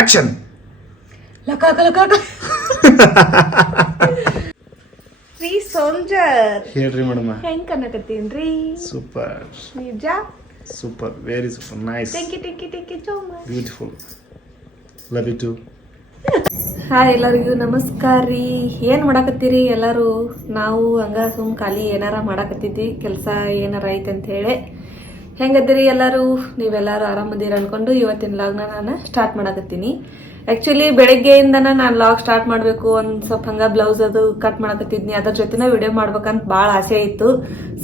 Action ಲಕ ಲಕ ಲಕ ರೀ ಸೋಲ್ಜರ್ ಹೇಳ್ರಿ ಮೇಡಮ್. ಹೆಂಗ್ ಕನ್ನಕತ್ತೀನ್ರಿ ಸೂಪರ್ ನಿಜ? ಸೂಪರ್ ವೆರಿ ಸೂಪರ್ ನೈಸ್ ಟಿಂಕಿ ಟಿಂಕಿ Tinki much beautiful love you too hi ಎಲ್ಲರಿಗೂ ನಮಸ್ಕಾರ ರೀ. ಏನ್ ಮಾಡಾಕತ್ತೀರಿ ಎಲ್ಲರೂ? ನಾವು ಹಂಗ ಸುಮ್ ಖಾಲಿ ಏನಾರ ಮಾಡಾಕತ್ತಿದ್ವಿ. ಕೆಲಸ ಏನಾರ ಐತೆ ಅಂತ ಹೇಳಿ. ಹೆಂಗದಿರಿ ಎಲ್ಲರೂ? ನೀವೆಲ್ಲರೂ ಆರಾಮದಿರ ಅನ್ಕೊಂಡು ಇವತ್ತಿನ ಲಾಗ್ನ ನಾನು ಸ್ಟಾರ್ಟ್ ಮಾಡಕತ್ತೀನಿ. ಆ್ಯಕ್ಚುಲಿ ಬೆಳಗ್ಗೆಯಿಂದನ ನಾನು ಲಾಗ್ ಸ್ಟಾರ್ಟ್ ಮಾಡಬೇಕು ಒಂದು ಸ್ವಲ್ಪ ಹಂಗೆ ಬ್ಲೌಸ್ ಅದು ಕಟ್ ಮಾಡಕತ್ತಿದ್ನಿ. ಅದ್ರ ಜೊತೆನ ವಿಡಿಯೋ ಮಾಡ್ಬೇಕಂತ ಭಾಳ ಆಸೆ ಇತ್ತು.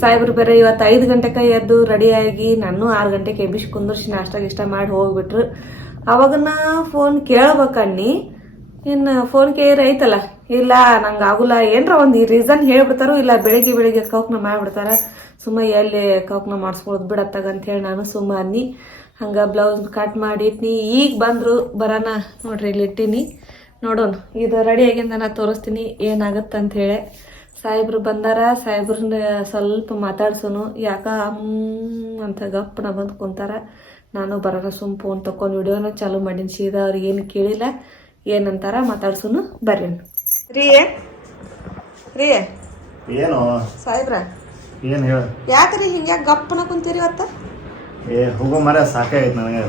ಸಾಹೇಬ್ರು ಬೇರೆ ಇವತ್ತು ಐದು ಗಂಟೆಗೆ ಎದ್ದು ರೆಡಿ ಆಗಿ ನಾನು ಆರು ಗಂಟೆಗೆ ಎಬ್ಬಿಸಿ ಕುಂದರ್ಸಿ ನಾಷ್ಟ ಇಷ್ಟ ಮಾಡಿ ಹೋಗ್ಬಿಟ್ರು. ಅವಾಗನ ಫೋನ್ ಕೇಳ್ಬೇಕಣ್ಣಿ ಇನ್ನು ಫೋನ್ ಕೇರ್ ಐತಲ್ಲ? ಇಲ್ಲ, ನಂಗೆ ಆಗುಲ್ಲ. ಏನರ ಒಂದು ರೀಸನ್ ಹೇಳ್ಬಿಡ್ತಾರೋ, ಇಲ್ಲ ಬೆಳಿಗ್ಗೆ ಬೆಳಿಗ್ಗೆ ಕೌಕ್ನ ಮಾಡಿಬಿಡ್ತಾರೆ. ಸುಮ್ಮ ಎಲ್ಲಿ ಕೌಕ್ನ ಮಾಡಿಸ್ಕೊಳ್ಳೋದು ಬಿಡತ್ತಾಗ ಅಂತ ಹೇಳಿ ನಾನು ಸುಮ್ಮ ಅನ್ನಿ. ಹಂಗ ಬ್ಲೌಸ್ ಕಟ್ ಮಾಡಿ ಇಟ್ನಿ ಈಗ ಬಂದ್ರು ಬರೋಣ ನೋಡ್ರಿ ಇಲ್ಲಿ ಇಟ್ಟಿನಿ. ನೋಡೋಣ. ಇದು ರೆಡಿ ಆಗಿಂದ ನಾನು ತೋರಿಸ್ತೀನಿ ಏನಾಗುತ್ತೆ ಅಂತ ಹೇಳಿ ಸಾಹೇಬ್ರು ಬಂದಾರ. ಸಾಹೇಬ್ರನ್ನ ಸ್ವಲ್ಪ ಮಾತಾಡ್ಸೋನು. ಯಾಕ? ಹ್ಮ್ ಅಂತ ಗಪ್ಪನ ಬಂದು ಕುಂತಾರ. ನಾನು ಬರೋಣ ಸುಮ್ಮ ಫೋನ್ ತಕೊಂಡು ವಿಡಿಯೋನ ಚಾಲೂ ಮಾಡೀನಿ. ಸೀದಾ ಅವ್ರಿಗೆ ಏನು ಕೇಳಿಲ್ಲ. ಏನಂತಾರ ಮಾತಾಡ್ಸೋನು ಬರ್ರಿ ರೀ ರೀ ಏನು? ಸಾಹೇಬ್ರ. ಏನು ಹೇಳ? ಯಾಕ್ರಿ ಹಿಂಗ್ಯಾಕ ಗಪ್ಪನ ಕುಂತೀರಿ ಇವತ್ತ? ಏ ಹೋಗೋ ಮರ ಸಾಕಾಗೈತೆ ನನಗೆ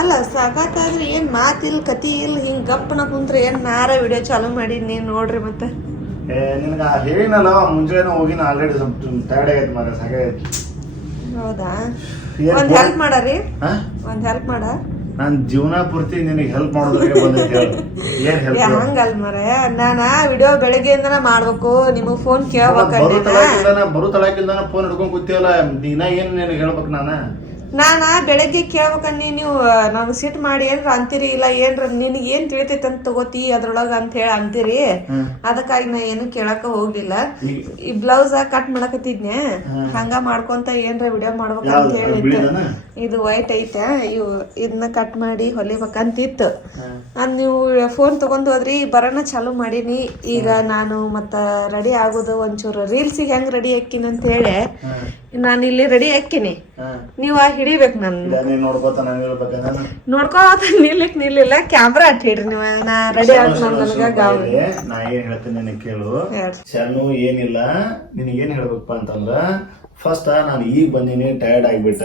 ಅಲ್ಲ ಸಾಕಾತಾದ್ರೆ ಏನು ಮಾತಿಲ್ಲ ಕತಿ ಇಲ್ಲ ಹಿಂಗ್ ಗಪ್ಪನ ಕುಂತ್ರೆ ಏನು ನಾರ ವಿಡಿಯೋ ಚಾಲೂ ಮಾಡಿ ನೀನು ನೋಡ್ರಿ ಮತ್ತೆ. ಏ ನಿನಗೆ ಹೇಳಿನಲ್ಲ ಮುಂಜಾನೆ ಹೋಗಿನ ಆಲ್ರೆಡಿ ಸ್ವಲ್ಪ ಟೈರ್ಡ್ ಆಗೈತೆ ಮರ ಸಾಕಾಗೈತೆ. ಹೌದಾ? ಒಂದ್ ಹೆಲ್ಪ್ ಮಾಡರಿ? ರೀ ಒಂದ್ ಹೆಲ್ಪ್ ಮಾಡ. ನಾನು ಜೀವನ ಪೂರ್ತಿ ನಿನಗೆ ಹೆಲ್ಪ್ ಮಾಡೋದಕ್ಕೆ ಬಂದೈತೆ ಏನ್ ಹೆಲ್ಪ್ ಹಂಗಲ್ ಮರ. ನಾನ ವಿಡಿಯೋ ಬೆಳಗ್ಗೆಯಿಂದನ ಮಾಡ್ಬೇಕು. ನಿಮಗ್ ಫೋನ್ ಕೇಳ್ಬೇಕು ಬರು ತಳಕಿಲ್ದಾನ ಫೋನ್ ಹಿಡ್ಕೊಂಡ್ ಕೂತಿಯಲ್ಲ. ದಿನ ಏನ್ ನಿನಗೆ ಹೇಳ್ಬೇಕು ನಾನು? ನಾನ ಬೆಳಗ್ಗೆ ಕೇಳ್ಬೇಕನ್ನಿ ನೀವು ನಾನು ಸಿಟ್ ಮಾಡಿ ಏನ್ರ ಅಂತೀರಿ ಇಲ್ಲ ಏನ್ರ ನಿನಗೆ ಏನ್ ತಿಳಿತೈತೆ ಅಂತ ತಗೋತಿ ಅದ್ರೊಳಗ ಅಂತ ಹೇಳಿ ಅಂತೀರಿ. ಅದಕ್ಕಾಗಿ ನಾ ಏನು ಕೇಳಕ ಹೋಗ್ಲಿಲ್ಲ ಈ ಬ್ಲೌಸ್ ಕಟ್ ಮಾಡಕತ್ತಿದ್ನೆ ಹಂಗ ಮಾಡ್ಕೊಂತ ಏನ್ರ ವಿಡಿಯೋ ಮಾಡ್ಬೇಕಂತ ಅಂತ ಹೇಳಿ ಇದು ವೈಟ್ ಐತೆ. ಇವು ಇದನ್ನ ಕಟ್ ಮಾಡಿ ಹೊಲಿಬೇಕಂತಿತ್ತು. ಅದ್ ನೀವು ಫೋನ್ ತಗೊಂಡ್ ಹೋದ್ರಿ ಬರೋಣ ಚಾಲೂ ಮಾಡೀನಿ. ಈಗ ನಾನು ಮತ್ತ ರೆಡಿ ಆಗೋದು ಒಂಚೂರು ರೀಲ್ಸಿಗೆ ಹೆಂಗ್ ರೆಡಿ ಹಾಕಿನಂತ ಅಂತ ಹೇಳಿ. ನಾನು ಇಲ್ಲಿ ರೆಡಿ ಹಾಕಿನಿ ನೀವು ಹಿಡಿಬೇಕು ನನ್ನ ನೀನ್ ನೋಡ್ಕೋತ ನಾನು? ಹೇಳ್ಬೇಕಂದ್ರೆ ನೋಡ್ಕೋತ ನಿಲ್ಲಿಕ್ ನಿಲ್ಲಿಲ್ಲ ಕ್ಯಾಮ್ರಾ ಹಿಡ್ರಿ ನೀವು. ನಾ ರೆಡಿ ನಾ ಏನ್ ಹೇಳ್ತೀನಿ ನಿನಗೆ ಕೇಳು. ಶರಣು ಏನಿಲ್ಲ ನಿನಗೆ ಏನ್ ಹೇಳ್ಬೇಕಪ್ಪ ಅಂತಂದ್ರ ಫಸ್ಟ್ ನಾನು ಈಗ ಬಂದಿನಿ ಟಯರ್ಡ್ ಆಗ್ಬಿಟ್ಟ.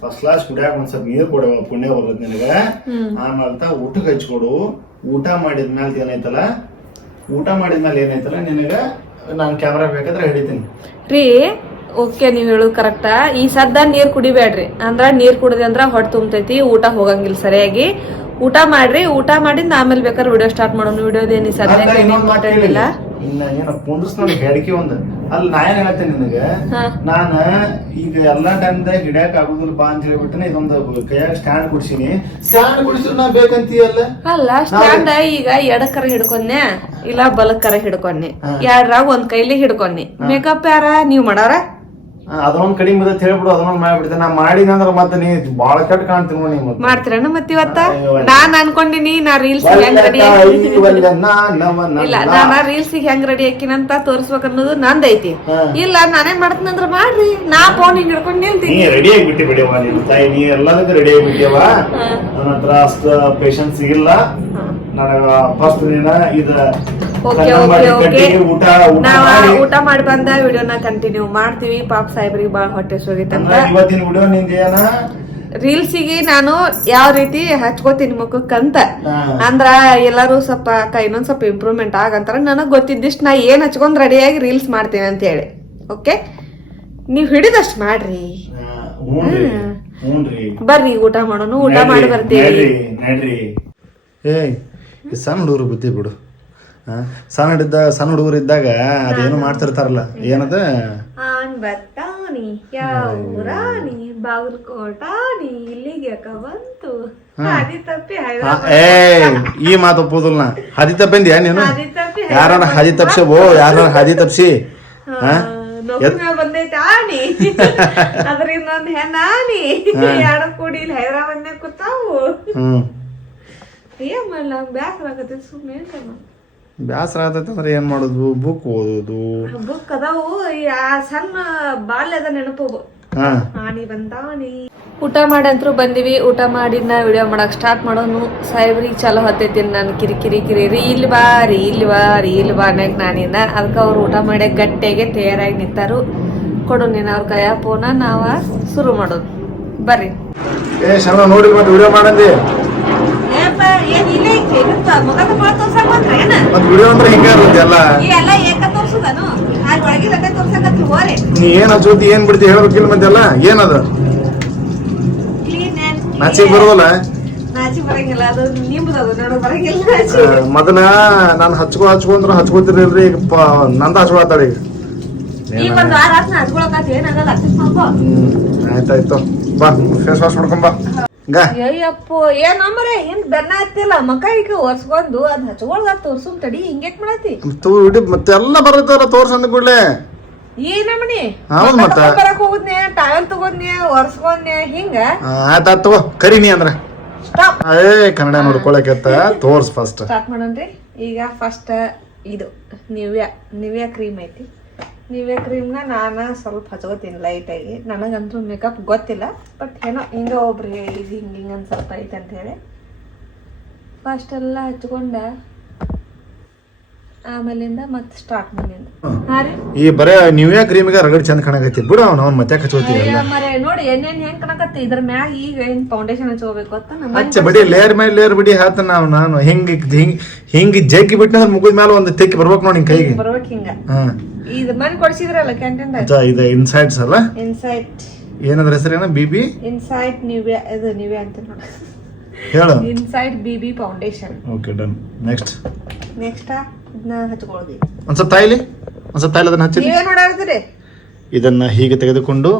ಫಸ್ಟ್ ಕ್ಲಾಸ್ ಕುಡಿಯಾಕ ಒಂದ್ ಸ್ವಲ್ಪ ನೀರ್ ಕೊಡ ಪುಣ್ಯ ಬರ್ತೈತಿ ನಿನಗ. ಆಮೇಲೆ ಊಟಕ್ಕೆ ಹಚ್ಕೊಡು. ಊಟ ಮಾಡಿದ್ಮೇಲೆ ಏನೈತಲ್ಲ ಊಟ ಮಾಡಿದ್ಮೇಲೆ ಏನೈತಲ್ಲ ನಿನಗ ನಾನು ಕ್ಯಾಮ್ರಾ ಬೇಕಾದ್ರೆ ಹಿಡಿತೀನಿ. ರೀ ಓಕೆ ನೀವ್ ಹೇಳೋದು ಕರೆಕ್ಟ ಈ ಸದ್ದ ನೀರ್ ಕುಡಿಬೇಡ್ರಿ. ಅಂದ್ರ ನೀರ್ ಕುಡಿದ್ರಿ ಅಂದ್ರ ಹೊಟ್ಟೆ ತುಂಬತೈತಿ ಊಟ ಹೋಗಂಗಿಲ್ಲ ಸರಿಯಾಗಿ. ಊಟ ಮಾಡ್ರಿ ಊಟ ಮಾಡಿದ್ ಆಮೇಲೆ ಬೇಕಾದ್ರೆ ವಿಡಿಯೋ ಸ್ಟಾರ್ಟ್ ಮಾಡೋಣ. ವಿಡಿಯೋ ಸದ್ಯ ಮಾತ್ ಇಂಪಾರ್ಟೆಂಟ್ ಇಲ್ಲ? ಇನ್ನ ಏನ ಕುಂದ್ರಸ್ ನೋಡಿ ಬೇಡಿಕೆ ಒಂದ್. ಅಲ್ಲಿ ನಾ ಏನ್ ಹೇಳ್ತೇನೆ ನಿನಗ. ನಾನ ಈಗ ಎಲ್ಲಾ ಟೈಮ್ದಾಗ ಹಿಡಿಯಕ್ ಆಗುದಿಲ್ಲಪ್ಪ ಅಂತ ಹೇಳ್ಬಿಟ್ಟನೆ ಇದೊಂದು ಕೈಯಾಗ ಸ್ಟ್ಯಾಂಡ್ ಕುಡ್ಸಿನಿ. ಸ್ಟ್ಯಾಂಡ್ ಕುಡಿಸಿದ್ರು ನಾ ಬೇಕಂತೀಯಲ್ಲ? ಅಲ್ಲ ಸ್ಟ್ಯಾಂಡ್ ಈಗ ಎಡಕ್ಕರ ಹಿಡ್ಕೊಂಡೆ ಇಲ್ಲ ಬಲಕ್ಕರ ಹಿಡ್ಕೊನ್ನಿ ಎರಡ್ರಾಗ ಒಂದ್ ಕೈಲಿ ಹಿಡ್ಕೊನ್ನಿ ಮೇಕಪ್ ಯಾರ? ನೀವ್ ಮಾಡಾರ ಅದನ್ನೊಂದ್ ಕಡಿಮೆ ಬರ್ತೈತೆ ಹೇಳ್ಬಿಡು ಅದನ್ನೊಂದ್ ಮಾಡ್ಬಿಡ್ತೇನೆ. ನಾ ಮಾಡಿನಂದ್ರ ಮತ್ತೆ ನೀ ಬಾಳ ಕೆಟ್ಟ ಕಾಣ್ತೀನಿ ನೋಡಿ ಮತ್ತೆ. ಮಾಡ್ತೀರಣ್ಣ ಮತ್ ಇವತ್ತ. ನಾನ್ ಅನ್ಕೊಂಡಿನಿ ನಾ ರೀಲ್ಸ್ ಹೆಂಗ್ ರೆಡಿ ಇಲ್ಲ ನನ್ನ. ನಾನ ರೀಲ್ಸ್ ಹೆಂಗ್ ರೆಡಿ ಹಾಕಿನಂತ ತೋರಿಸ್ಬೇಕು ಅನ್ನೋದು ನಂದೈತಿ ಇಲ್ಲ ಇಲ್ಲ ಮಾಡ್ತೀನಿ ಅಂದ್ರ ಮಾಡ್ರಿ. ನಾ ಫೋನ್ ಹಿಂಗ್ ಹಿಡ್ಕೊಂಡ್ ನಿಲ್ತೀನಿ. ನೀ ರೆಡಿ ಆಗಿಬಿಟ್ಟಿ ಬಿಡಿಯವ ನಿನ್ ತಾಯಿ ನೀ ಎಲ್ಲದಕ್ಕೂ ರೆಡಿ ಆಗಿಬಿಟ್ಟಿಯವ ನನ್ನ ಹತ್ರ ಅಷ್ಟು ಪೇಷನ್ಸ್ ಇಲ್ಲ. ನನಗ ಫಸ್ಟ್ ನೀನ ಇದ ಓಕೆ ಓಕೆ ಓಕೆ. ಊಟ ನಾವ್ ಮಾಡಿ. ಊಟ ಮಾಡಿ ಬಂದ ವಿಡಿಯೋನ ಕಂಟಿನ್ಯೂ ಮಾಡ್ತೀವಿ. ಪಾಪ ಸಾಹೇಬ್ರಿಗೆ ಬಾಳ ಹೊಟ್ಟೆ ಸುರಿತಂತ ಇವತ್ತಿನ ವಿಡಿಯೋ ರೀಲ್ಸಿಗೆ ನಾನು ಯಾವ ರೀತಿ ಹಚ್ಕೋತೀನಿ ಮುಖಕ್ಕಂತ. ಅಂದ್ರ ಎಲ್ಲಾರು ಸ್ವಲ್ಪ ಇನ್ನೊಂದ್ ಸ್ವಲ್ಪ ಇಂಪ್ರೂವ್ಮೆಂಟ್ ಆಗಂತಾರ. ನನಗ್ ಗೊತ್ತಿದ್ದಿಷ್ಟು ನಾ ಏನ್ ಹಚ್ಕೊಂಡ್ ರೆಡಿಯಾಗಿ ರೀಲ್ಸ್ ಮಾಡ್ತೀನಿ ಅಂತ ಹೇಳಿ. ಓಕೆ? ನೀವ್ ಹಿಡಿದಷ್ಟ್ ಮಾಡ್ರಿ. ಬರ್ರಿ ಊಟ ಮಾಡೋನು ಊಟ ಮಾಡಿ ಬರ್ತೀವಿ. ಏಯ್ ಈ ಸಣ್ಣ ಹುಡುಗರು ಬುದ್ಧಿ ಬಿಡು. ಸಣ್ಣ ಹಿಡಿದ ಸಣ್ಣ ಹುಡುಗರು ಇದ್ದಾಗ ಅದೇನು ಮಾಡ್ತಿರ್ತಾರಲ್ಲ. ಏನದ? ಬಾಗಲಕೋಟಾನಿ ಇಲ್ಲಿಗೆ ಯಾಕ ಬಂತು? ಹಾದಿ ತಪ್ಪಿ ಏ ಈ ಮಾತು ಒಪ್ಪೋದಿಲ್ಲ. ಹದಿ ತಪ್ಪಿಂದ್ಯಾ ನೀನು? ಹಾದಿ ತಪ್ಪಿ ಯಾರ ಹಾದಿ ತಪ್ಸಬೋ ಯಾರ ಹದಿ ತಪ್ಸಿ? ಹೈದರಾಬಾದ್ ಹೆಣ್ಣಾನಿ ಕೂಡಿ ಇಲ್ಲಿ ಕೂತಾವು. ಏನ್ ಮಾಡ್ಲ ಬ್ಯಾಸರ ಆಗತ್ತೆ ಸುಮ್ಮನೆ ಬ್ಯಾಸರ ಆತೈತೆ ಅಂದ್ರೆ ಏನ್ ಮಾಡೋದು? ಬುಕ್ ಓದೋದು. ಬುಕ್ ಅದಾವು. ಆ ಸಣ್ಣ ಬಾಲ್ಯದ ನೆನಪು ಹಾ. ಆನಿ ಬಂದಾನಿ ಊಟ ಮಾಡಂತ್ರು ಬಂದಿವಿ. ಊಟ ನಾ ವಿಡಿಯೋ ಮಾಡಕ್ ಸ್ಟಾರ್ಟ್ ಮಾಡೋನು. ಸಾಹೇಬ್ರಿಗೆ ಚಲೋ ಹತ್ತೈತಿ ನನ್ ಕಿರಿಕಿರಿ ಕಿರಿ ರೀಲ್ ಬಾ ರೀಲ್ ಬಾ ರೀಲ್ ಬಾ ಅನ್ನಕ್ ನಾನಿನ್ನ ಅದಕ್ಕೆ ಅವ್ರು ಊಟ ಮಾಡಿ ಗಟ್ಟಿಯಾಗಿ ತಯಾರಾಗಿ ನಿಂತಾರು. ಕೊಡು ನೀನು ಅವ್ರ ಕೈಯ ಫೋನ ನಾವ ಶುರು ಮಾಡೋದು. ಬರ್ರಿ. ಏ ಶರಣ ನೋಡಿ ಮತ್ತೆ ವಿಡಿಯೋ ಮಾಡಂದಿ. ಮತ್ ವಿಡಿಯೋ ಅಂದ್ರೆ ಹಿಂಗ ಇರುತ್ತೆ ಎಲ್ಲ. ನೀ ಏನ ಜ್ಯೋತಿ ಏನ್ ಬಿಡ್ತಿ ಹೇಳ್ಬೇಕಿಲ್ಲ ಮತ್ತೆಲ್ಲ? ಏನದ? ನಾಚಿಗೆ ಬರೋದಲ್ಲ? ನಾಚಿ ಬರಂಗಿಲ್ಲ ಅದು ನಿಮ್ದು ಅದು ನೋಡು ಬರಂಗಿಲ್ಲ ನಾಚಿ. ಆ, ಮೊದಲ ನಾನು ಹಚ್ಕೊ ಅಂದ್ರೆ ಹಚ್ಕೋತಿರ್ಲಿಲ್ರಿ ಈಗ ನಂದ ಹಚ್ಕೊಳತ್ತಾಳ ಈಗ. ಆಯ್ತಾಯ್ತು. ಬಾ ಫೇಸ್ ವಾಶ್ ಮಾಡ್ಕೊಂಡ್ ಬಾ. ಗ ಅಯ್ಯಪ್ಪ ಏನ್ ಅಂಬರೆ ಹಿಂದ್ ಬೆನ್ನ ಹತ್ತಿಲ್ಲ. ಮಕ ಈಗ ಒರ್ಸ್ಕೊಂಡು ಅದ್ ಹಚ್ಕೊಳ್ದ ತೋರ್ಸುಮ್ ತಡಿ ಹಿಂಗ್ಯಾಕ್ ಮಾಡತಿ? ತೂ ಇಡಿ ಮತ್ತೆ ಎಲ್ಲ ಬರುತ್ತಲ್ಲ ತೋರ್ಸಂದ ಕೂಡ್ಲೆ. ಈ ನಮನಿ? ಹೌದ್ ಮಕ ಮತ್ತ. ತಗೊಂಡ್ ಬರಕ್ ಹೋಗುದ್ನೆ ಟಾವೆಲ್ ತಗೊಂಡ್ನೆ ಒರ್ಸ್ಕೊಂಡ್ನೆ ಹಿಂಗ? ಆ, ಆಯ್ತಾಯ್ತು ತಗೋ ಕರಿ ನೀ ಅಂದ್ರ ಏ ಕನ್ನಡ ನೋಡ್ಕೊಳಕೆತ್ತ ತೋರ್ಸ್ ಫಸ್ಟ್ ಸ್ಟಾರ್ಟ್ ಮಾಡೋಣ್ರಿ. ಈಗ ಫಸ್ಟ್ ಇದು ನಿವ್ಯಾ ನಿವ್ಯಾ ಕ್ರೀಮ್ ಐತಿ. ನಿವ್ಯಾ ಕ್ರೀಮ್ನ ನಾನು ಸ್ವಲ್ಪ ಹಚ್ಕೋತೀನಿ ಲೈಟಾಗಿ ನನಗಂತೂ ಮೇಕಪ್ ಗೊತ್ತಿಲ್ಲ ಬಟ್ ಏನೋ ಹಿಂಗ ಒಬ್ರು ಹೇಳಿ ಇದು ಹಿಂಗೆ ಹಿಂಗೆ ಒಂದು ಸ್ವಲ್ಪ ಐತೆ ಅಂತ ಹೇಳಿ. ಫಸ್ಟ್ ಎಲ್ಲ ಹಚ್ಕೊಂಡ ಆಮೇಲಿಂದ ಮತ್ತೆ ಸ್ಟಾರ್ಟ್ ಮಾಡಿಂದ ಈ ಬರೇ ನೀವೇ ಕ್ರೀಮಿಗೆ ರಗಡ್ ಚಂದ ಕಾಣಕತ್ತಿ ಬಿಡು ಅವ್ನು ಅವ್ನು ಮತ್ತೆ ಹಚ್ಕೋತೀವಿ ಅಲ್ಲ ಮರೆ ನೋಡಿ ಎಣ್ಣೆನ್ ಹೆಂಗ್ ಕಾಣಕತ್ತಿ? ಇದ್ರ ಮ್ಯಾಗ ಈಗ ಏನ್ ಫೌಂಡೇಶನ್ ಹಚ್ಕೋಬೇಕು ಅಂತ ನಮ್ಮ ಅಚ್ಚ ಬಡಿ ಲೇಯರ್ ಮೇಲೆ ಲೇಯರ್ ಬಿಡಿ ಹಾತ ನಾವು ನಾನು. ಹಿಂಗ್ ಹಿಂಗ್ ಹಿಂಗ್ ಜಗ್ಗಿ ಬಿಟ್ಟಂದ್ರೆ ಮುಗಿದ ಮೇಲೆ ಒಂದು ತೆಕ್ಕಿ ಬರ್ಬೇಕು ನೋಡಿ ಕೈಗೆ. ಬರ್ಬೇಕು ಹಿಂಗ. ಹಾ. ಇದು ಮನೆ ಕೊಡ್ಸಿದ್ರಲ್ಲ ಕ್ಯಾಂಟೀನ್ ಇದು ಇನ್ಸೈಟ್ಸ್ ಅಲ್ಲ? ಇನ್ಸೈಟ್ ಏನದ್ರ ಹೆಸರೇನ? ಬಿ ಬಿ ಇನ್ಸೈಟ್ ನಿವ್ಯಾ ಇದು ನಿವ್ಯಾ ಅಂತ ನೋಡಿ. ಹೇಳು. Insight B B B foundation okay done next next ಇದನ್ನ ಹಚ್ಕೊಳ್ಳೋದಿ ಒಂದ್ ಸ್ವಲ್ಪ ತಾಯಿಲಿ? ಒಂದ್ ಸ್ವಲ್ಪ ತಾಯಿಲಿ ಅದನ್ನ ಹಚ್ಚಿ ನೀವೇ ನೋಡಾಡ್ತೀರಿ ಇದನ್ನ ಹೀಗೆ ತೆಗೆದುಕೊಂಡು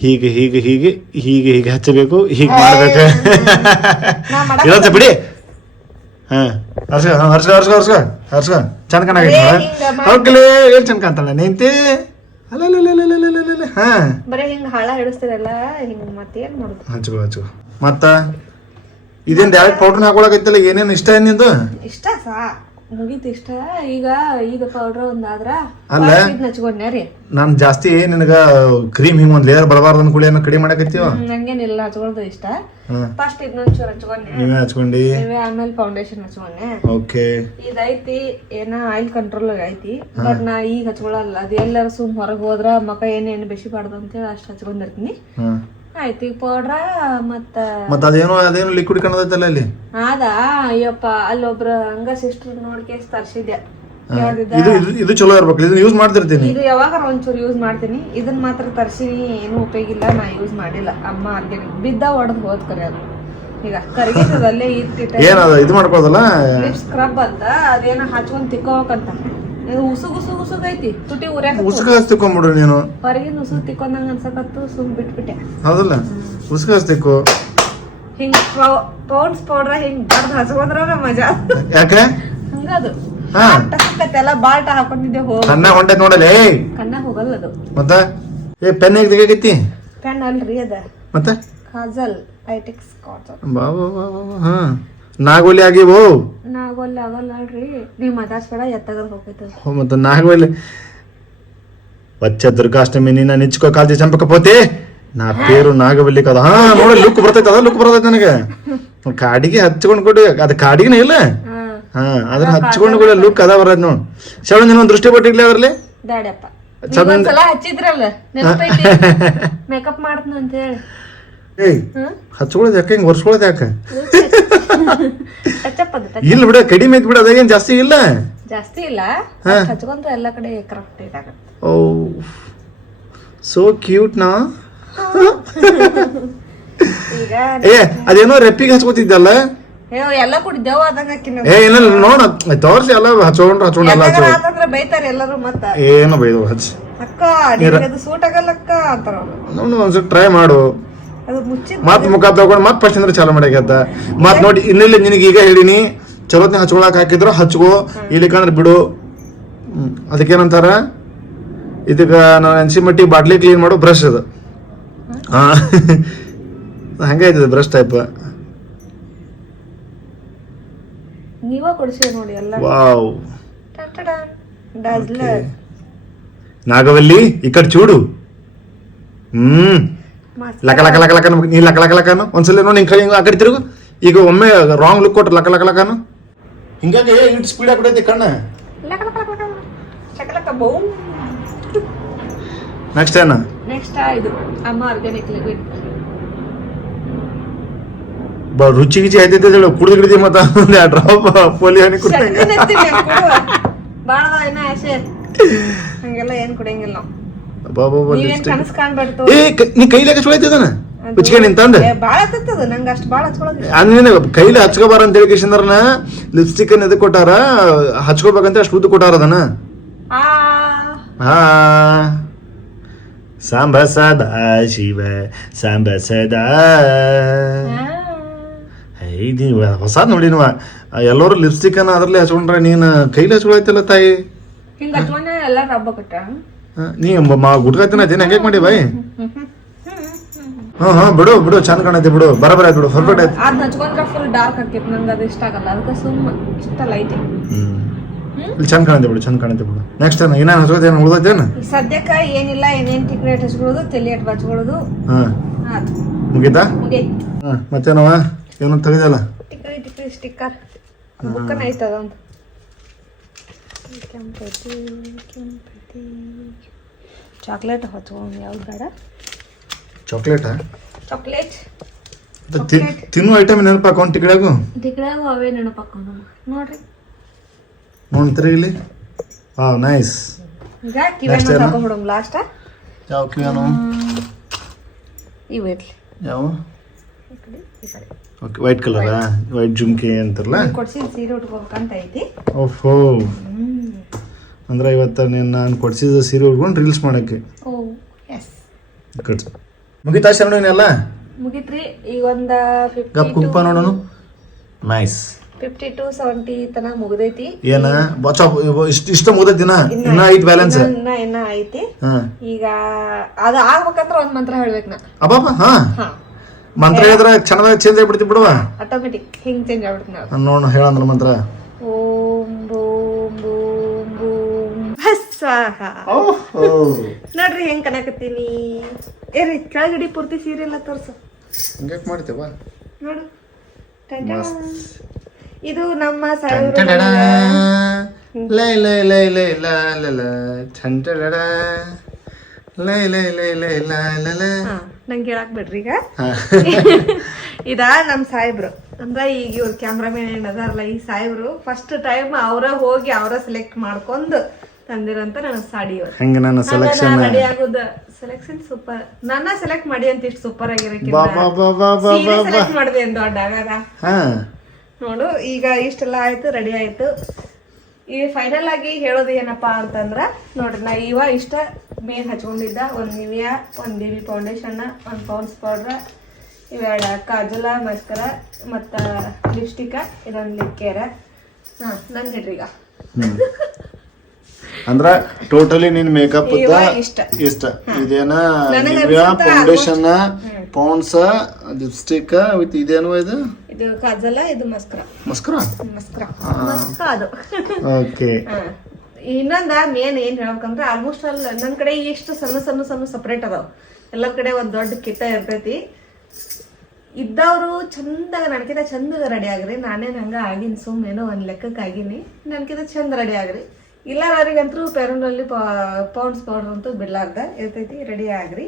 ಹೀಗೆ ಹೀಗೆ ಹೀಗೆ ಹೀಗೆ ಹೀಗೆ ಹಚ್ಚಬೇಕು ಹೀಗೆ ಮಾಡ್ಬೇಕು. ಇರುತ್ತೆ ಮಾಡಕ್ ಇದೊಂದು ಬಿಡಿ ಹಾ ಹರ್ಷ ಹರ್ಷ ಹರ್ಷ ಹರ್ಷ. ಚಂದ ಕಾಣಾಗೈತೆ ಏ, ಹಿಂಗ ಮಾಡ್- ಅವ್ಕಲೇ ಏನ್ ಚಂದ ಕಾಣ್ತಾಳ ನಿಂತಿ? ಅಲ್ಲ ಹಾ. ಬರೀ ಹಿಂಗ ಹಾಳ ಹಿಡಿಸ್ತಿರಲ್ಲ ಹಿಂಗ ಏನು ಮಾಡೋದು? ಹಚ್ಕೋ ಹಚ್ಕೋ. ಮತ್ತ? ಇದೇನ್ ಡೈರೆಕ್ಟ್ ಪೌಡರ್ ಹಾಕೊಳಕೈತಿಲ್ಲ ಏನೇನು ಇಷ್ಟ ಏನ್ ನಿಂದು? ಇಷ್ಟ ಸಾ ಮುಗೀತು ಇಷ್ಟ. ಈಗ ಈಗ ಪೌಡ್ರ್ ಒಂದಾದ್ರ ಅಲ್ಲ. ಹಚ್ಕೊಂಡ್ನೆ ರೀ. ನಾನ್ ಜಾಸ್ತಿ ನಿನಗ ಕ್ರೀಮ್ ಹಿಂಗ್ ಒಂದ್ ಲೇಯರ್ ಬರಬಾರ್ದು ಅನ್ಕೂಡಿ ಏನೋ ಕಡಿಮೆ ಮಾಡಕತ್ತೀವ ನಂಗೇನಿಲ್ಲ ಹಚ್ಕೊಳ್ದು ಇಷ್ಟ. ಹಾ ಫಸ್ಟ್ ಇದನ್ನೊಂದ್ ಚೂರು ಹಚ್ಕೊಂಡೆ. ನೀವೇ ಹಚ್ಕೊಂಡಿ. ನೀವೇ ಆಮೇಲೆ ಫೌಂಡೇಶನ್ ಹಚ್ಕೊಂಡೆ. ಓಕೆ. ಇದೈತಿ ಏನ ಆಯಿಲ್ ಕಂಟ್ರೋಲ್ ಐತಿ ಬಟ್ ನಾ ಈಗ ಹಚ್ಕೊಳಲ್ಲ. ಅದು ಎಲ್ಲಾರ ಸುಮ್ ಹೊರಗೆ ಹೋದ್ರ ಮಕ ಏನೇನು ಬೆಸಿಬಾರ್ದು ಅಂತೇಳಿ ಅಷ್ಟು ಹಚ್ಕೊಂಡಿರ್ತೀನಿ. ಆಯ್ತು ಈಗ ಪೌಡ್ರ ಮತ್ತ ಮತ್ತ ಅದೇನೋ ಅದೇನೋ ಲಿಕ್ವಿಡ್ ಕಾಣದೈತಲ್ಲ ಅಲ್ಲಿ ಆದ ಅಯ್ಯಪ್ಪ ಅಲ್ಲೊಬ್ರ ಹಂಗ ಸಿಸ್ಟರ್ ನೋಡ್ಕೇಸ್ ತರ್ಸಿದ್ಯಾ. ಇದು ಇದು ಚಲೋ ಇರ್ಬೇಕು. ಇದನ್ನ ಯೂಸ್ ಮಾಡ್ತಿರ್ತೀನಿ. ಇದು ಯಾವಾಗ ಒಂಚೂರು ಯೂಸ್ ಮಾಡ್ತೀನಿ. ಇದನ್ನ ಮಾತ್ರ ತರ್ಸಿನಿ ಏನು ಉಪಯೋಗ ಇಲ್ಲ ನಾ ಯೂಸ್ ಮಾಡಿಲ್ಲ. ಅಮ್ಮ ಆರ್ಗ್ಯಾನಿಕ್ ಬಿದ್ದ ಹೊಡೆದು ಹೋದ್ ಕರೆ ಅದು. ಈಗ ಕರಿಗಿರ್ತದ ಅಲ್ಲೇ ಇಟ್ಟಿಟ್ಟ ಏನದ ಇದು ಮಾಡ್ಕೋದಲ್ಲ ಸ್ಕ್ರಬ್ ಅಂತ ಅದೇನ ಹಚ್ಕೊಂಡ್ ತಿಕ್ಕೋಬೇಕಂತ. ಇದು ಉಸುಗ್ ಉಸುಗ್ ಉಸುಗ್ ಐತಿ. ತುಟಿ ಉರ್ಯಾಕ ಉಸ್ಕ ಹಚ್ತಿಕೊಂಬಿಡು ನೀನು. ಹೊರಗಿನ ಉಸುಗ್ ತಿಕ್ಕೊಂಡಂಗ ಅನ್ಸಕತ್ತು ಸುಮ್ ಬಿಟ್ಬಿಟ್ಟೆ. ಹೌದಲ್ಲ? ಉಸ್ಕ ಹಚ್ತಿಕ್ಕು ಹಿಂಗ್ ಪೌಂಡ್ಸ್ ಪೌಡ್ರ ಹಿಂಗ್ ಬಡ್ದ್ ಹಚ್ಕೊಂಡ್ರ ಮಜಾ. ಯಾಕೆ? ಹಂಗದು. ಹಾ. ಎಲ್ಲ ಬಾಲ್ಟ ಹಾಕೊಂಡಿದ್ದೆ ಹೋಗ. ಸಣ್ಣ ಹೊಂಟೈತ್ ನೋಡಲೇ? ಕಣ್ಣ ಹೋಗಲ್ಲ ಅದು. ಮತ್ತ? ಏ ಪೆನ್ ಹೇಗೆ ತೆಗಿಯಕೈತಿ ಅಲ್ರಿ ಅದ. ಮತ್ತ? ಕಾಜಲ್ ಐಟಿಕ್ಸ್ ಕಾಜಲ್. ಬಾ ಬಾ ಬಾ ಬಾ ಬಾ, ಹಾ. ನಾಗೋಲಿ ಆಗಿವು ನಾಗೋಲ್ಲ ಆಗಲ್ಲ ರೀ ನೀವ್ ಮಾತಾಡ್ಸ್ಬೇಡ ಎತ್ತಗಲ್ ಹೋಗೈತದ ಹೋ ಮತ್ತ ನಾಗೋಲಿ ವಚ್ಚ ದುರ್ಗಾಷ್ಟಮಿ ನೀನ ನಿಚ್ಕೋ ಕಾಲ್ಜಿ ಚಂಪಕ ಪೋತಿ. ನಾ ಪೇರು ನಾಗವಲ್ಲಿ ಕದ. ಹಾ ನೋಡಿ ಲುಕ್ ಬರ್ತೈತೆ ಅದು ಲುಕ್ ಬರ್ತೈತೆ ನನಗೆ. ಕಾಡಿಗೆ ಹಚ್ಕೊಂಡು ಕೊಡಿ. ಅದು ಕಾಡಿಗೆನೇ ಇಲ್ಲ? ಹಾ ಅದನ್ನ ಹಚ್ಕೊಂಡು ಕೂಡ ಲುಕ್ ಅದ ಬರೋದ್ ನೋಡ್. ಶ್ರವಣ ನೀನು ಒಂದು ದೃಷ್ಟಿ ಪಟ್ಟಿರ್ಲಿ ಅದ್ರಲ್ಲಿ? ದಾಡ್ಯಪ್ಪ ಚಂದ- ಒಂದ್ಸಲ ಹಚ್ಚಿದ್ರಲ್ಲ ನೆನಪೈತಿ ಮೇಕಪ್ ಮಾಡ್ತೀನಿ ಅಂತ ಹೇಳಿ. ಏಯ್ ಹಚ್ಕೊಳ್ಳೋದು ಯಾಕೆ? ಹಿಂಗ್ ಒರ್ಸ್ಕೊಳ್ಳೋದು ಯಾಕೆ? ಟಚಪ್ ಅದು touch- ಇಲ್ಲ ಬಿಡ ಕಡಿಮೆ ಐತ್ ಬಿಡ ಅದೇನ್ ಜಾಸ್ತಿ ಇಲ್ಲ? ಜಾಸ್ತಿ ಇಲ್ಲ. ಹಚ್ಕೊಂತ ಎಲ್ಲ ಕಡೆ ಕರೆಕ್ಟ್ ಇದಾಗತ್ತೆ ಓ ಸೋ ಕ್ಯೂಟ್ ನಾ? ಈಗ ಏ ಅದೇನೋ ರೆಪ್ಪಿಗೆ ಹಚ್ಕೋತಿದ್ದಲ್ಲ? ಎಲ್ಲ ಕುಡಿದೇವ ಅದಂಗ ಹಾಕಿನ ಏ ಇಲ್ಲ ನೋಡ ತೋರ್ಸಿ ಎಲ್ಲ ಹಚ್ಕೊಂಡ್ರು ಹಚ್ಕೊಂಡಲ್ಲ ಹಚ್ಚೋ. ಆತಂದ್ರ ಬೈತಾರ ಎಲ್ಲರೂ ಮತ್ತ. ಏನು ಬೈದು ಹಚ್ ಅಕ್ಕ ನಿನಗೆ ಅದು ಸೂಟ್ ಆಗಲ್ಲ ಅಕ್ಕ ಅಂತಾರ ನೋಡು ಒಂದ್ಸಲ ಟ್ರೈ ಮಾಡು. ಮತ್ ಮುಖ ತಗೊಂಡ್ ಮತ್ ಫಸ್ಟ್ ಅಂದ್ರೆ ಚಾಲು ಮಾಡ್ಯಾಕತ್ತ ಮತ್ ನೋಡಿ ಇನ್ನಿಲ್ಲ ನಿನಗೆ ಈಗ ಹೇಳಿನಿ ಚಲೋತ್ನ ಹಚ್ಕೊಳಕ್ ಹಾಕಿದ್ರು ಹಚ್ಕೋ. ಇಲ್ಲಿಕಂದ್ರೆ ಬಿಡು. ಅದಕ್ಕೇನಂತಾರ? ಇದಕ್ಕ ನಾನು ಎನ್ಸಿ ಮಟ್ಟಿ ಬಾಟ್ಲಿ ಕ್ಲೀನ್ ಮಾಡು ಬ್ರಷ್ ಅದು. ಹಾ. ಹಂಗೈತದ ಬ್ರಷ್ ಟೈಪ್ ನೀವ ಕೊಡ್ಸಿರ ನೋಡಿ ಎಲ್ಲ ವಾವ್ ಡಾಜ್ಲರ್ ನಾಗವಲ್ಲಿ ಈ ಕಡೆ ಚೂಡು ಹ್ಮ್ ಲಕ ಲಕ ಲಕ ಲಕ ನೀ ಲಕ ಲಕ ಲಕನ ಒಂದ್ಸಲ ನೋಡಿ ಹಿಂಗೆ ಹಿಂಗೆ ಆಕಡೆ ತಿರುಗು ಈಗ ಒಮ್ಮೆ ರಾಂಗ್ ಲುಕ್ ಕೊಟ್ರು ಲಕ ಲಕ ಲಕನು ಹಿಂಗಾಗಿ ಇಂಟ್ ಸ್ಪೀಡ್ ಆಗ್ಬಿಟ್ಟೈತಿ ಕಣ್ಣ ನೆಕ್ಸ್ಟ್ ಏನ ನೆಕ್ಸ್ಟ್ ಇದು ಅಮ್ಮ ಆರ್ಗ್ಯಾನಿಕ್ ಲಿಕ್ವಿಡ್ ರುಚಿ ಗಿಚಿ ಆಯ್ತೈತೆ ಹೇಳಿ. ಕುಡಿದು ಗಿಡಿದಿ ಮತ್ತ ಡ್ರಾಪ್ ಪೋಲಿಯೋ ಹಂಗೆಲ್ಲ ಏನ್ ಕುಡಿಯಂಗಿಲ್ಲ ಏ ನೀ ಕೈಲಿ ಹಾಕಿ ಸುಳೈತಿದಾನ ನಿಂತಂದ ಅಂದ್ರೆ ಕೈಲಿ ಹಚ್ಕೋಬಾರ ಅಂತ ಹೇಳಿ ಕಿಶಂದ್ರನ ಲಿಪ್ಸ್ಟಿಕ್ ಅನ್ನ ಎದಕ್ ಕೊಟ್ಟಾರ? ಹಚ್ಕೋಬೇಕಂತ ಅಷ್ಟು ಉದ್ದ ಕೊಟ್ಟಾರ ಅದನ್ನ? ಹಾ ಸಾಂಬ ಸದಾ ಶಿವ ಸಾಂಬ ಸದಾ. ಐದಿ ಹೊಸ ನೋಡಿ ನೀವ ಎಲ್ಲರೂ ಲಿಪ್ಸ್ಟಿಕ್ ಅನ್ನ ಅದ್ರಲ್ಲಿ ಹಚ್ಕೊಂಡ್ರೆ ನೀನು ಕೈಲಿ ಹಚ್ಕೊಳೈತಲ್ಲ ತಾಯಿ? ಹಿಂಗ ಹಚ್ಕೊಂಡ ಎಲ್ಲ ರಬ್ಬ ಕೊಟ್ಟ ನೀ ಮಾ ಗುಡ್ಕಾಯ್ತಾನ ಹಂಗೆ ಮಾಡಿ ಬಾಯಿ? ಹಾ ಹಾ ಬಿಡು ಬಿಡು ಚಂದ ಕಾಣೈತಿ ಬಿಡು. ಬರಬರ ಆಯ್ತು ಬಿಡು ಪರ್ಫೆಕ್ಟ್ ಆಯ್ತು. ಅದ್ ಹಚ್ಕೊಂಡ್ರೆ ಫುಲ್ ಡಾರ್ಕ್ ಆಕೈತಿ ನಂಗೆ ಅದು ಇಷ್ಟ ಆಗಲ್ಲ. ಅದಕ್ಕೆ ಸುಮ್ಮ ಇಷ್ಟ ಲೈಟ್ ಹ್ಮ್. ಇಲ್ಲಿ ಚಂದ ಕಾಣೈತಿ ಬಿಡು ಚಂದ ಕಾಣೈತಿ ಬಿಡು. ನೆಕ್ಸ್ಟ್ ಏನು ಇನ್ನೇನು ಹಚ್ಕೋತೇನು ಉಳ್ದೈತೇನು ಸದ್ಯಕ್ಕ ಏನಿಲ್ಲ ಏನೇನ್ ಟಿಕ್ರೇಟ್ ಹಚ್ಕೊಳ್ಳೋದು ತಲೆ ಅಟ್ ಹಚ್ಕೊಳ್ಳೋದು. ಹಾ. ಮುಗೀತಾ? ಹಾಂ ಹಾ ಮತ್ತೇನವ ಏನೋ ತೆಗೆದಲ್ಲ? ಟಿಕ್ರಿ ಟಿಕ್ರಿ ಸ್ಟಿಕ್ಕರ್ ಬುಕ್ಕನ ಐತೆ ಅದೊಂದು ಕೆಂಪೈತಿ ಕೆಂಪೈತಿ. ಚಾಕ್ಲೇಟ್ ಹಚ್ಕೊಂಡು ಯಾವ್ದು ಬೇಡ. ಚಾಕ್ಲೇಟಾ ಚಾಕ್ಲೇಟ್ ತಿನ್ನು ಐಟಮ್ ನೆನಪು ಅಕೌಂಟ್ ಟಿಕೆಟಾಗು ದಿಗ್ಳಾಗು ಅವೇ ನೆನಪಾಕೊಂಡು ನೋಡ್ರಿ. ನೋಡಿ ಇಲ್ಲಿ? ವಾವ್ ನೈಸ್ ಈಗ ಕಿವಿ Next ಏನು? ಹಾಕೊಂಡ್ಬಿಡೋಮ್ ಲಾಸ್ಟ್ ಯಾವ ಕಿವಿಯನು? ಇವು ಯಾವ? ಓಕೆ ವೈಟ್ ಕಲರಾ ವೈಟ್ ಜುಮ್ಕಿ ಅಂತಾರಲ್ಲ? ಕೊಡ್ಸಿ ಸೀರೆ ಉಟ್ಕೋಬೇಕಂತ ಐತಿ. ಓಹೋ. ಅಂದ್ರೆ ಇವತ್ತು ನೀನು ನಾನು ಕೊಡ್ಸಿದ ಸೀರೆ ಉಟ್ಕೊಂಡು ರೀಲ್ಸ್ ಮಾಡಕ್ಕೆ. ಓ ಎಸ್ ಕಟ್ ಮುಗಿತಾ ಶರಣೆಲ್ಲ ಮುಗಿತ್ರಿ ಈಗ ಒಂದ ಗಪ್ ಕುಂಪ ನೋಡೋಣ ನೈಸ್ ಫಿಫ್ಟಿ ಟು ಸೆವೆಂಟಿ ತನಕ ಮುಗ್ದೈತಿ. ಏನ? ಬಚ್ಚ ಇಷ್ಟ ಇಷ್ಟ ಮುಗ್ದೈತಿ ಇನ್ನ ಐತ್ ಬ್ಯಾಲೆನ್ಸ್ ಇನ್ನ ಇನ್ನ ಐತಿ. ಈಗ ಅದು ಆಗ್ಬೇಕಂದ್ರ ಒಂದ್ ಮಂತ್ರ ಹೇಳ್ಬೇಕು ನಾ. ಅಬ್ಬಾ ಹಾ. ಹಾ. ಮಂತ್ರ ಹೇಳಿದ್ರೆ ಚಂದ ಚೇಂಜ್ ಆಗ್ಬಿಡ್ತಿ ಬಿಡುವ ಆಟೋಮೆಟಿಕ್ ಹಿಂಗ್ ಚೇಂಜ್ ಆಗ್ಬಿಡ್ತು ನಾವು ನೋಡ ಹೇಳಂದ್ರ ಮಂತ್ರ. ಓಂ ಬೂಂ ಬೂಮ್ ಬೂಮ್ ಸ್ವಾಹ. ನೋಡ್ರಿ ಹೆಂಗ್ ಕನಕತ್ತೀನಿ ಏರಿ ರೀ ಕೆಳಗಡಿ ಪೂರ್ತಿ ಸೀರೆ ಎಲ್ಲ ತೋರ್ಸು. ಹಂಗ್ಯಾಕ್ ಮಾಡ್ತೇವ ನೋಡು. ಇದು ನಮ್ಮ ಸಾವಿರ ಲೈ ಲೈ ಲೈ ಲೈ ಲಾ ಲ ಲ. ಠನ್ ಟಡಡ. ಲೈ ಲೈ ಲೈ ಲೈ ಲಾ ಲ ಲ. ಹಾ. ನಂಗೆ ಹೇಳಕ್ ಬಿಡ್ರಿ ಈಗ. ಇದ ನಮ್ ಸಾಹೇಬ್ರು. ಅಂದ್ರ ಈಗ ಇವ್ರ ಕ್ಯಾಮ್ರಾಮನ್ ಏನ್ ಅದಾರಲ್ಲ ಈ ಸಾಹೇಬ್ರು ಫಸ್ಟ್ ಟೈಮ್ ಅವರ ಹೋಗಿ ಅವರ ಸೆಲೆಕ್ಟ್ ಮಾಡ್ಕೊಂಡು ತಂದಿರಂತ ನನ್ನ ಸಾಡಿ ಹೆಂಗ ನನ್ನ ಸೆಲೆಕ್ಷನ್ ರೆಡಿ ಆಗೋದ. ಸೆಲೆಕ್ಷನ್ ಸೂಪರ್ ನನ್ನ ಸೆಲೆಕ್ಟ್ ಮಾಡಿ ಅಂತ ಇಷ್ಟು ಸೂಪರ್ ಆಗಿರಕ್ಕೆ ಸೆಲೆಕ್ಟ್ ಮಾಡಿದೆ ಅಂತ ದೊಡ್ಡ ನೋಡು ಈಗ ಇಷ್ಟೆಲ್ಲ ಆಯ್ತು ರೆಡಿ ಆಯ್ತು. ಈ ಫೈನಲ್ ಆಗಿ ಹೇಳೋದು ಏನಪ್ಪಾ ಅಂತಂದ್ರ ನೋಡ್ರಿ ನಾ ಇವ ಇಷ್ಟ ಮೇನ್ ಹಚ್ಕೊಂಡಿದ್ದ ಒಂದು ನಿವಿಯಾ ಒಂದು ಬಿ ಬಿ ಫೌಂಡೇಶನ್ ಒಂದು ಪೌಂಡ್ಸ್ ಪೌಡ್ರ ಇವೆರಡ ಕಾಜಲ ಮಸ್ಕರ ಮತ್ತು ಲಿಪ್ಸ್ಟಿಕ ಇದೊಂದು ಲಿಕ್ಕೇರ ಹಾಂ ನನ್ ಹಿಡ್ರಿ ಈಗ. ಅಂದ್ರ ಟೋಟಲಿ ನಿನ್ ಮೇಕಪ್ ಇಷ್ಟ. ಇಷ್ಟ. ಇದೇನ Nivea foundation Pond's lipstick with ಇದೇನು ಇದು? ಇದು ಕಾಜಲ ಇದು ಮಸ್ಕರ. ಮಸ್ಕರ? ಮಸ್ಕರ. ಮಸ್ಕ ಅದು. ಓಕೆ. ಹಾ. ಇನ್ನೊಂದ ಮೇನ್ ಏನ್ ಹೇಳ್ಬೇಕಂದ್ರೆ ಆಲ್ಮೋಸ್ಟ್ ಅಲ್ ನನ್ನ ಕಡೆ ಇಷ್ಟು ಸಣ್ಣ ಸಣ್ಣ ಸಣ್ಣ ಸಪ್ರೇಟ್ ಅದಾವ. ಎಲ್ಲರ ಕಡೆ ಒಂದ್ ದೊಡ್ಡ ಕಿಟ್ಟ ಇರ್ತೈತಿ. ಇದ್ದವರು ಚಂದಾಗ ನನ್ಕಿಂತ ಚಂದ ರೆಡಿ ಆಗ್ರಿ. ನಾನೇನ್ ಹಂಗ ಆಗಿನ್ ಏನೋ ಒಂದ್ ಲೆಕ್ಕಕ್ಕೆ ಆಗಿನಿ. ನನ್ಕಿಂತ ಚಂದ ರೆಡಿ ಆಗ್ರಿ. ಇಲ್ಲ ಇಲ್ಲಾರವ್ರಿಗಂತೂ ಅಲ್ಲಿ ಪೌಂಡ್ಸ್ ಪೌಡರ್ ಅಂತೂ ಬಿಡ್ಲಾರ್ದ. ಇರ್ತೈತಿ ರೆಡಿ ಆಗ್ರಿ.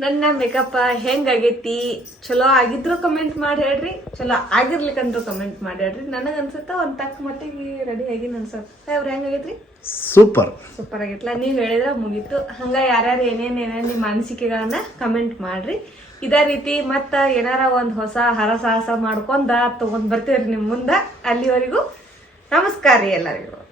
ನನ್ನ ಮೇಕಪ್ ಹೆಂಗಾಗೈತಿ? ಚಲೋ ಆಗಿದ್ರು ಕಮೆಂಟ್ ಮಾಡಿ ಹೇಳ್ರಿ. ಚಲೋ ಆಗಿರ್ಲಿಕ್ಕಂದ್ರು ಕಮೆಂಟ್ ಮಾಡಿ ಹೇಳ್ರಿ. ನನಗೆ ಅನ್ಸುತ್ತ ಒಂದ್ ತಕ್ಕ ಮಟ್ಟಿಗೆ ರೆಡಿ ಆಗಿ ಅನ್ಸುತ್ತೆ ಅವ್ರ ಹೆಂಗಾಗೈತ್ರಿ? Super super ಆಗಿತ್ಲ. ನೀವು ಹೇಳಿದ್ರೆ ಮುಗೀತು. ಹಂಗ ಯಾರ್ಯಾರು ಏನೇನು ಏನೇನು ನಿಮ್ಮ ಅನಿಸಿಕೆಗಳನ್ನ ಕಮೆಂಟ್ ಮಾಡ್ರಿ. ಇದೇ ರೀತಿ ಮತ್ತ ಏನಾರ ಒಂದ್ ಹೊಸ ಹರಸಾಹಸ ಮಾಡ್ಕೊಂಡ ತಗೊಂಡ್ ಬರ್ತೀವ್ರಿ ನಿಮ್ ಮುಂದ. ಅಲ್ಲಿವರೆಗೂ ನಮಸ್ಕಾರ ರೀ ಎಲ್ಲರಿಗೂ.